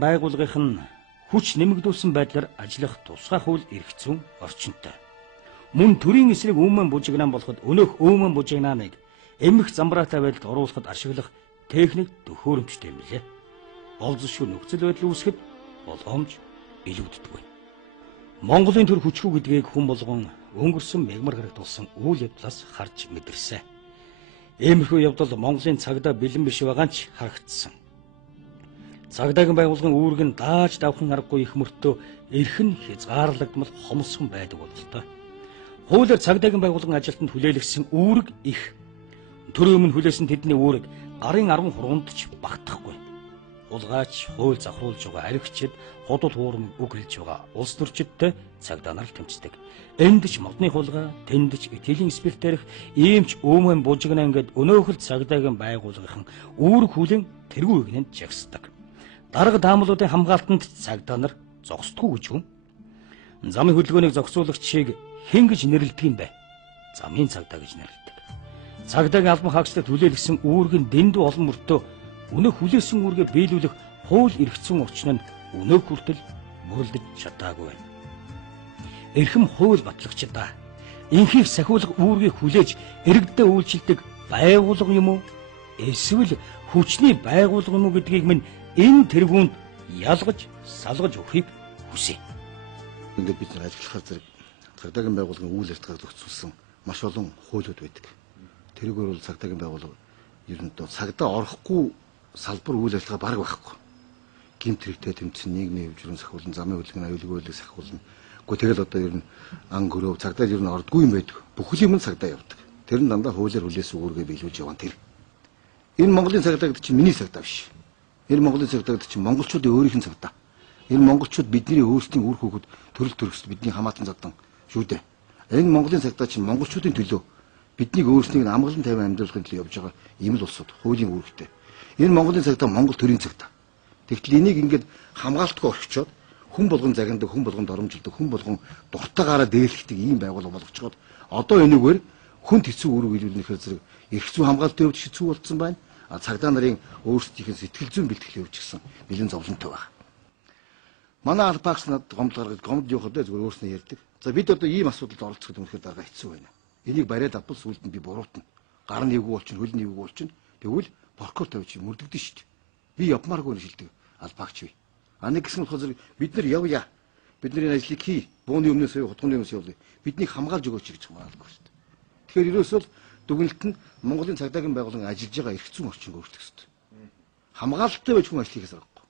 Байгууллагын нь хүч нэмэгдүүлсэн байдлаар ажиллах тусгай хууль эрх зүйн орчинтой. Мөн төрийн эсрэг өвмөн бужигнаан болоход өнөөх өвмөн бужигнааныг эмх замбраатай байдалд оруулахад ашиглах техник төхөөрөмжтэй юм лээ. Болзошгүй нөхцөл байдал үүсгэхэд болгоомж илүүддэггүй. Монголын төр хүчгүй гэдгийг хүн болгон өнгөрсөн мягмар харагдуулсан үйл явдлаас харж мэдэрсэн. Иймэрхүү явдал Монголын цагдаа бэлэн биш байгаа ч харагдсан. Цагдаагийн байгууллагын үүрэг нь дааж давхан аргагүй их мөртөө эрхэн хязгаарлагдмал хомсгон байдаг бололтой. Хуулиар цагдаагийн байгууллагын ажилтнанд хүлээлгэсэн үүрэг их. Төрийн өмнө хүлээсэн тэдний үүрэг гарын 10 хуруунд ч багтахгүй. Улгаач хууль завхруулж байгаа аригчид ходол хуурам үг хэлж байгаа улс төрчидтэй цагдаа нар тэмцдэг. Энд ч модны хулгай, тэнд ч итгэлийн спирт тарих, иймч өөмөн бужигнаа ингээд өнөөхөл цагдаагийн байгууллагын үүрэг хүлэн тэргүй игнэнд жагсдаг. Дарга даамлуудын хамгаалтанд цагдаа нар зогсдгүй гэж юм. Замын хөдөлгөөнийг зохицуулагчийг хэн гэж нэрлэдэг юм бэ? Замын цагдаа гэж нэрлэдэг. Цагдаагийн албан хаагчдад хүлээлгэсэн үүргийн дэндүү олон мөртөө өнөөх хүлээсэн үүргээ биелүүлэх хууль эрх зүйн орчин нь өнөөх хүртэл мөрөлдөж чадаагүй байна. Эрхэм хууль батлагчдаа инхийг сахиулах үүргийг хүлээж иргэдэд үйлчилдэг байгууллага юм уу? Эсвэл хүчний байгууллага юм уу гэдгийг минь энэ тэргуунд ялгаж салгаж өгөхийг хүсье. Ингээд бид ажиллахаар зэрэг цагдаагийн байгууллагын үйл ажиллагааг зохицуулсан маш олон хуулиуд байдаг. Тэрүүгээр бол цагдаагийн байгууллага ер нь цагдаа орохгүй салбар үйл ажиллагаа бараг байхгүй. Гэмт хэрэгтэй тэмцэн нийгмийн хөгжрөн сахиулна, замын хөдөлгөөний аюулгүййлийг сахиулна. Гэхдээ тэгэл одоо ер нь ан гөрөө цагдаа ер нь ордгүй юм байдаг. Бүхэл юм цагдаа явдаг. Тэр нь дандаа хуулиар хүлээсэн үүргээ биелүүлж явна тэр. Энэ Монголын цагдаа гэдэг чинь миний цагдаа биш. Энэ Монголын цагдаа гэдэг чинь монголчуудын өөрийнх нь цагдаа. Энэ монголчууд бидний өөрсдийн үр хөвгөд төрөл төрөсд бидний хамаатан задан шүү дээ. Энэ Монголын цагдаа чинь монголчуудын төлөө биднийг өөрснийг амгалан тайван амьдруулахын төлөө явж байгаа ийм л улсууд хуулийн үүрэгтэй. Энэ Монголын цагдаа Монгол төрийн цагдаа. Тэгтэл энийг ингээд хамгаалтгүй орхичоод хүн болгон загнадаг, хүн болгон доромжилдог, хүн болгон дуртагаараа дээлхдэг ийм байгууллага болгочоод одоо энэгээр хүнд хэцүү үүрэг биелүүлнэхээр зэрэг эрх зүйн хамгаалтын хувьд хэцүү болцсон байна. А цагдаа нарын өөрсдийнх нь сэтгэл зүйн бэлтгэлийн хувьд гэсэн бэлэн зовлонтой байна. Манай аль багш над гомдол гаргаж гомд явахад зүгээр өөрснөө ярьдаг. За бид одоо ийм асуудалд оролцоход үнэхээр дарга хэцүү байна. Энийг бариад авбал сүлд нь би буруутна. Гар нэггүй болчихно, хөл нэггүй болчихно. Тэгвэл прокурор тавьж мөрдөгдөн шүү дээ. Би явмааргүй шилдэг аль багч би. А нэг гэсэн болохоор бид нар явъя. Бидний ажлыг хий. Бууны өмнөөс явъя, хутганы өмнөөс явъя. Биднийг хамгаалж өгөөч гэж хамгаалдаг шүү дээ. Тэгэхээр ерөөсөө дүгнэлт нь Монголын цагдаагийн байгууллагын ажиллаж байгаа эрх зүйн орчинг өөрчлөх ёстой. Хамгаалттай байж хүн ажил хийхээс аргагүй.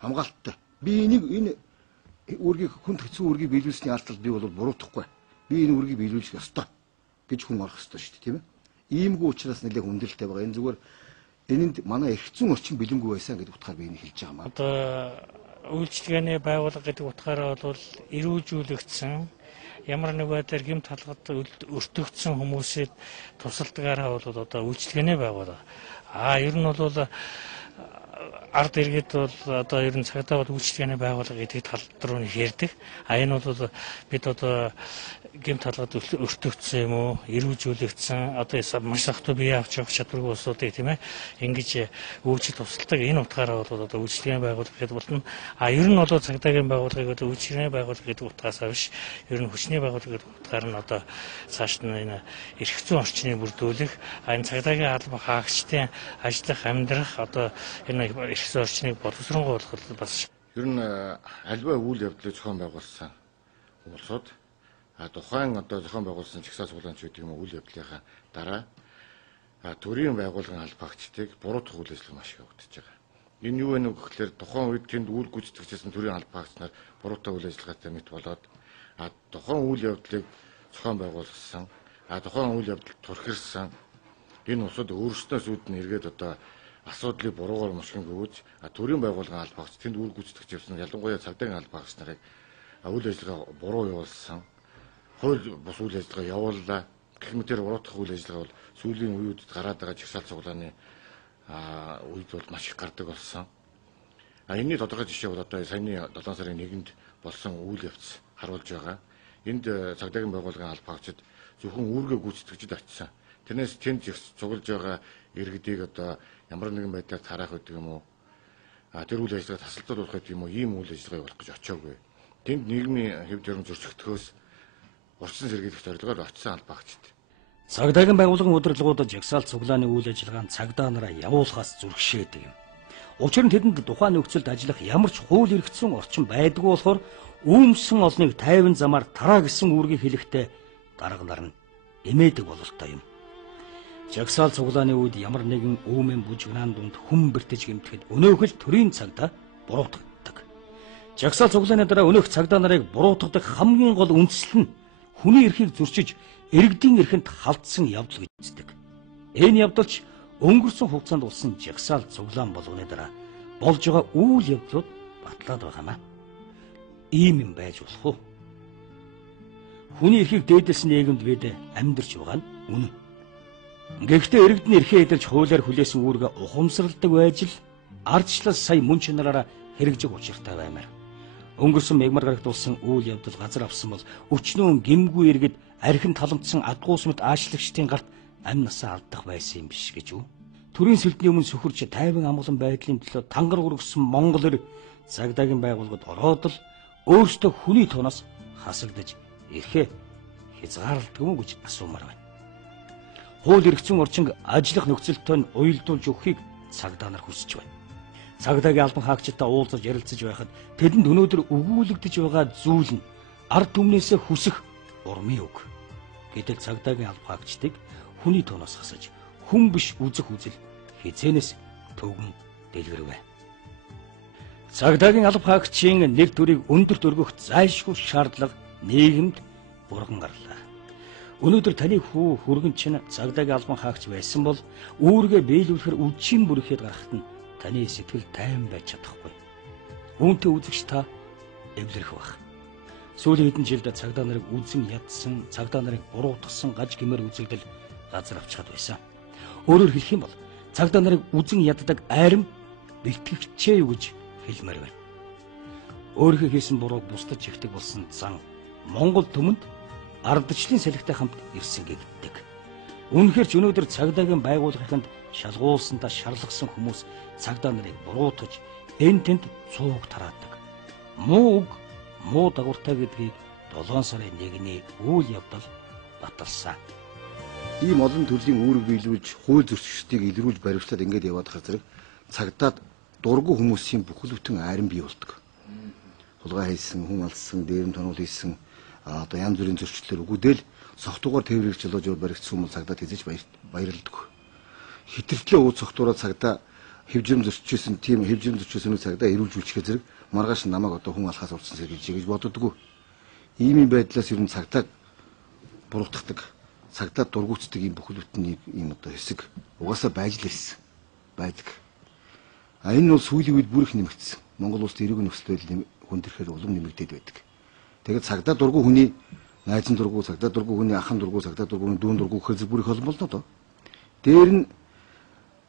Хамгаалттай. Би энэ үүргийг хүнд хэцүү үүргийг биелүүлсэний алтал би бол буруутахгүй. Би энэ үүргийг биелүүлэх ёстой гэж хүн орох ёстой шүү дээ, тийм ээ. Иймгүй учраас нэлээд хүндрэлтэй байгаа. Энэ зүгээр энэнд манай эрх зүйн орчин бэлэнгүй байсан гэдэг утгаар би энийг хэлж байгаа юм. Одоо үйлчлэгээний байгууллага гэдэг утгаараа бол эрүүжүүлэгдсэн ямар нэг байдлаар гэмт халгад өртөгдсөн хүмүүсэд тусалдгаараа бол одоо үйлчлэгээний байгууллага. Ер нь бол ард иргэд бол одоо ер нь цагдаа бол үйлчлэгээний байгууллага гэдэг тал руу ярьдаг. Энэ бол бид одоо гэмт халгад өртөгдсөн юм уу, эрүүжүүлэгдсэн одоо маш сахтуу бие авч явах чадваргүй улсуудыг тийм ээ ингэж үйлчлэл тусалдаг. Энэ утгаараа бол одоо үйлчлэгээний байгууллага гэдэг болно. Ер нь бол цагдаагийн байгууллага гэдэг үйлчлэгээний байгууллага гэдэг утгаасаа биш. Ер нь хүчний байгууллага гэдэг утгаар нь одоо цааш нь энэ эрх зүйн орчныг бүрдүүлэх, энэ цагдаагийн албан хаагчдын ажиллах, амьдрах одоо энэ эрх зүйн орчныг боловсронгуй болгох бас ер нь альва үйл явдлыг зохион байгуулсан улсууд тухайн одоо зохион байгуулсан чагсаа цуглаанч гэдэг юм үйл явдлынхаа дараа төрийн байгууллагын албаагчдыг буруутгах үйл ажиллагаа маш их явагдаж байгаа. Энэ юу вэ гэхээр тухайн үед тэнд үйл гүйцэтгэгчсэн төрийн албаагч нар буруутгах үйл ажиллагаатай мэт болоод тухайн үйл явдлыг зохион байгуулсан тухайн үйл явдалд турхирсан энэ улсууд өөрсдөөс үүдэн эргээд одоо асуудлыг буруугаар мушгин гүйж төрийн байгууллагын албаагч тэнд үйл гүйцэтгэж явсан ялангуяа цагдаагийн албаагч нарыг үйл ажиллагаа буруу явуулсан хууль бус үйл ажиллагаа явууллаа гэх мэтээр буруутгах үйл ажиллагаа бол сүүлийн үеүүдэд гараад байгаа жагсаал цуглааны үед бол маш их гардаг болсон. Энэний тодорхой жишээ бол одоо саяны 7 сарын 1-нд болсон үйл явц харуулж байгаа. Энд цагдаагийн байгууллагын албаагчид зөвхөн үүргээ гүйцэтгэжд очисан. Тэрнээс тэнд цуглаж байгаа иргэдийг одоо ямар нэгэн байдлаар тарах гэдэг юм уу тэр үйл ажиллагаа тасалдаад болох гэдэг юм уу, ийм үйл ажиллагаа явуулах гэж очиагүй. Тэнд нийгмийн хэв журам зөрчигдөхөөс урьдчилан сэргийлэх зорилгоор очисон албаагчид. Цагдаагийн байгууллагын удирдлагуудад жагсаал цуглааны үйл ажиллагаанд цагдаа нараа явуулахаас зүрхшээдэг юм. Учир нь тэдэнд тухайн нөхцөлд ажиллах ямар ч хууль эрхцэн орчин байдгүй болохоор үүмсэн олныг тайван замаар тараа гэсэн үүргийг хэлэхдээ дарга нар нь эмээдэг бололтой юм. Жагсаал цуглааны үед ямар нэгэн үүмэн бүжигнаан дунд хүм бэртэж гэмтэхэд өнөөх л төрийн цагдаа буруутгагддаг. Жагсаал цуглааны дараа өнөөх цагдаа нарыг буруутгадаг хамгийн гол үндсэл нь хүний эрхийг зөрчиж иргэдийн эрхэнд халдсан явдал гэж үздэг. Энэ явдалч өнгөрсөн хугацаанд болсон жагсаал цуглаан болгоны дараа болж байгаа үйл явдлууд батлаад байгаамаа. Ийм юм байж болох уу? Хүний эрхийг дээдэлсэн нийгэмд бид амьдарч байгаа нь үнэн. Гэхдээ иргэдийн эрхээ эдэлж хуулиар хүлээсэн үүргээ ухамсарладаг байж л ардчлал сая мөн чанараараа хэрэгжих учиртай баймаар. Өнгөрсөн мегмар гарагт болсон үйл явдал газар авсан бол өчнөө гимгүй иргэд архин таламжсан адгуус мэт аашлагчдын гарт амь насаа алдах байсан юм биш гэж үү? Төрийн сэлдний өмнө сөхөрч тайван амгалан байдлын төлөө тангар өргөсөн Монгол эр цагдаагийн байгууллагад ороод л өөрсдөө хүний тооноос хасагдаж эрхээ хязгаарлалдаг юм гэж асуумаар байна. Хууль эрхцэн орчинг ажиллах нөхцөлтөө нь уялдуулж өгөхийг цагдаа нар хүсэж байна. Цагдаагийн албан хаагчтай уулзаж ярилцаж байхад тэдэнд өнөөдөр өгүүлэгдэж байгаа зүйл нь ард түмнээсээ хүсэх урмын үг. Гэтэл цагдаагийн албан хаагчдыг хүний тооноос хасаж хүн биш үзэх үзэл хизээнээс төвгөн дэлгэрвэ. Цагдаагийн албан хаагчийн нэг төрийг өндөрт өргөх зайлшгүй шаардлага нийгэмд бурган гарлаа. Өнөөдөр таны хүү хүргэн чинь цагдаагийн албан хаагч байсан бол үүргээ биелүүлэхээр үдшийн бүрхэд гарахт нь таны сэтгэл тайван байж чадахгүй. Үүнтэй үзэгч та эвлэрэх байх. Сүүлийн хэдэн жилд цагдаа нарыг үзэн ядсан, цагдаа нарыг буруутгасан гаж гэмээр үзэгдэл газар авчихад байсан. Өөрөөр хэлэх юм бол цагдаа нарыг үзэн яддаг айрам бэлтгэгчээ юу гэж хэлмээр байна. Өөрийнхөө хийсэн бурууг бусдад чигтэг болсон зан Монгол төмөнд ардчлалын салхитай хамт ирсэн гэгддэг. Үнэхээр ч өнөөдөр цагдаагийн байгууллагынд шалгуулсандаа шарлгсан хүмүүс цагдаа нарыг буруутгаж эн тэнд цууг тараадаг. Муу үг, муу дагвартай гэдгийг 7 сарын 1-ний үйл явдал баталсан. Ийм олон төрлийн үүрэг биелүүлж хууль зөрчигчдийг илрүүлж баривчлаад ингэж яваад хахад зэрэг цагдаад дургүй хүмүүсийн бүхэл бүтэн айран бий болдог. Хулгай хийсэн, хүн алсан, дээрэм тонол хийсэн одоо янз бүрийн зөрчлөлөөр үгүйдэл согтуугаар тээврийг чулууж баригдсан хүмүүс цагдаад хийж баярлдаг. Хитрхлээ ууц согтуураа цагдаа хэвжим зөрчижсэн тийм хэвжим зөрчижсэн цагдаа ирүүлжүүлчихээ зэрэг маргааш намайг одоо хүн алхаас урдсан гэж боддоггүй. Ийм байдлаас ер нь цагдаа буруутгадаг, цагдаа дургуутдаг ийм бүхэл бүтэн ийм одоо хэсэг угаасаа байж л ирсэн байдаг. Энэ бол сүүлийн үед бүр их нэмэгдсэн. Монгол улсад эрүүг нөхцөл байдал хүндрэхээр улам нэмэгдээд байдаг. Тэгээд цагдаа дургүй хүний найзан дургүй, цагдаа дургүй хүний ахан дургүй, цагдаа дургүй хүний дүүн дургүй гэхэр бүр их олон болно доо. Дээр нь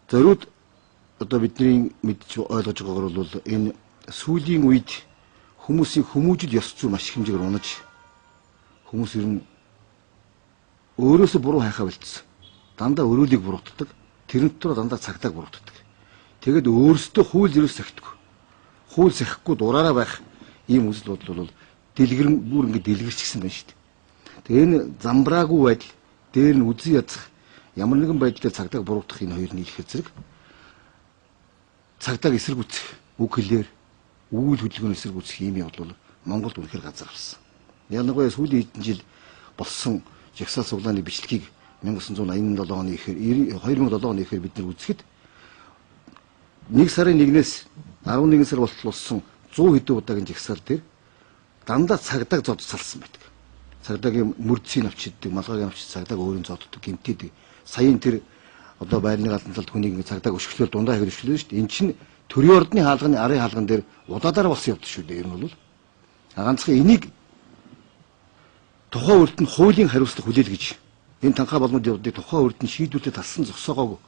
зориуд одоо бидний мэдж ойлгож байгаагаар бол энэ сүүлийн үед хүмүүсийн хүмүүжил ёс зүй маш их хэмжээгээр унаж хүмүүс ер нь өөрөөсөө буруу хайхаа болцсон. Дандаа өрөөлийг буруутгадаг, тэрэн дотор дандаа цагдааг буруутгадаг. Тэгээд өөрөөсөө хууль зөрөөс сахидаг. Хууль сахихгүй дураараа байх ийм үзэл бодол бол дэлгэрэн бүр ингэ дэлгэрчихсэн байна шүү дээ. Тэгээ энэ замбраагүй байдал, дээр нь үзэн язах ямар нэгэн байдлаар цагдааг буруутгах энэ хоёр нийлэх зэрэг цагдааг эсэргүүцэх үг хэлээр үйл хөдөлгөөний эсэргүүцэх ийм явдал Монголд үнэхээр газар авсан. Ялангуяа сүүлийн хэдэн жил болсон жагсаал цуглааны бичлэгийг 1987 оны ихээр 2007 оны ихээр бид нар үзэхэд 1 сарын 1-ээс 11 сар болсон 100 хэдэн удаагийн жагсаал дээр дандаа цагдааг зод салсан байдаг. Цагдаагийн мөрдсийг авчиддаг, малгайг авчид цагдааг өөрийн зодддаг, гэмтээдэг. Саяын тэр одоо байрны галдан талд хүнийг цагдааг өшгөлөөр дундаа хэрэг өшгөлөө шүү дээ. Эн чинь төрийн ордны хаалганы арын хаалган дээр удаадараа болсон явдал шүү дээ. Ер нь бол ганцхан энийг тухайн үрд нь хуулийн хариуцлага хүлээл гэж энэ танхаа боломж явдлыг тухайн үрд нь шийдвэрлэж талсан зогсоогоогүй.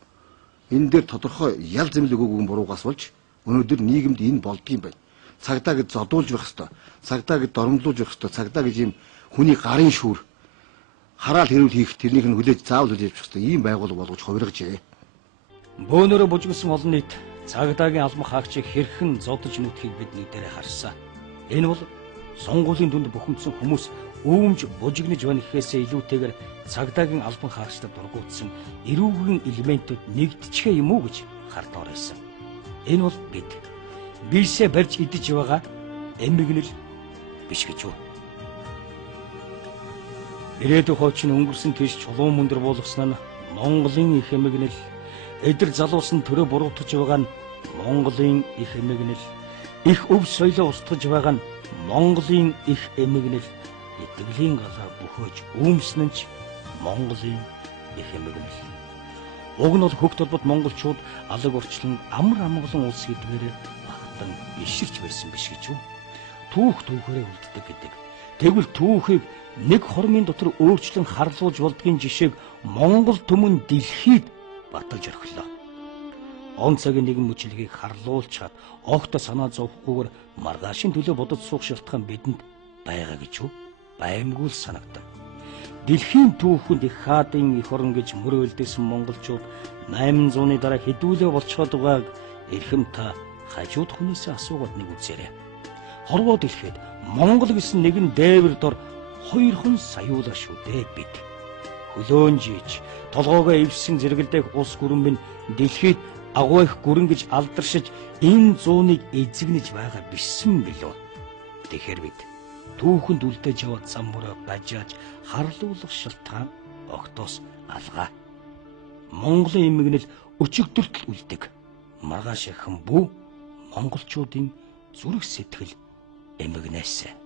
Энэ дээр тодорхой ял зэмлэг өгөөгүй буруугаас болж өнөөдөр нийгэмд энэ болдгийм байна. Цагдаа гэж зодуулж байх хэвээр, цагдаа гэж доромжлуулж байх хэвээр, цагдаа гэж ийм хүний гарын шүүр хараал хэрүүл хийх тэрнийг нь хүлээж заавал хүлээж авчих хэвээр ийм байгууллага болгож хувиргажээ. Бөөнөрө бужигсан олон нийт цагдаагийн албан хаагчийг хэрхэн зодож нүдхийг бид нэгдээрээ харсан. Энэ бол сонгуулийн дүнд бухимдсан хүмүүс өвөмж бужигнаж байна гэхээсээ илүүтэйгээр цагдаагийн албан хаагчдад дургуутсан эрүүгийн элементүүд нэгдчихээ юм уу гэж хардаар байсан. Энэ бол бид бийсээ барьж идэж байгаа эмгэнэл биш гэж юу? Ирээдүйн хуучин өнгөрсөн тийш чулуун мөндөр болгосон нь Монголын их эмгэнэл, эдэр залуусан төрөө буруутгаж байгаа нь Монголын их эмгэнэл, их өв соёлоо устгаж байгаа нь Монголын их эмгэнэл, итгэлийн галаа бөхөөж үүмсэн нь ч Монголын их эмгэнэл. Уг нь бол хөгт толбот монголчууд алаг орчлон амар амгалан улс гэдгээр багтан биширч байсан биш гэж юу? Түүх түүхээрээ үлддэг гэдэг. Тэгвэл түүхийг нэг хормын дотор өөрчлөн харлуулж болдгийн жишээг Монгол түмэн дэлхийд баталж орхилоо. Он цагийн нэгэн мөчлөгийг харлуулж чад огт санаа зовхгүйгээр маргаашийн төлөө бодож суух шалтгаан бидэнд байгаа гэж юу? Баймгүй л санагдан. Дэлхийн түүхэнд их хаадын эх орон гэж мөрөөлдсөн монголчууд 800-ны дараа хэдүүлээ болцоход байгааг эрхэм та хажууд хүнээс асуугаад нэг үзээрэй. Хорвоо дэлхийд Монгол гэсэн нэгэн дээвэр дор 2 саяулаа шүү дээ бид. Хөлөөн жийч толгоогоо эвсэн зэрэгэлдэх улс гүрэн минь дэлхийд агуу их гүрэн гэж алдаршиж энэ зууныг эзэгнэж байгаа бишсэн билүү. Тэгэхээр бид түүхэнд үлдээж яваад зам мөрөө бажааж харлуулах шалтгаан огтоос алгаа. Монголын эмгэнэл өчигдөртөл үлдэг. Маргааш яхан бүү монголчуудын зүрх сэтгэл эмгэнээс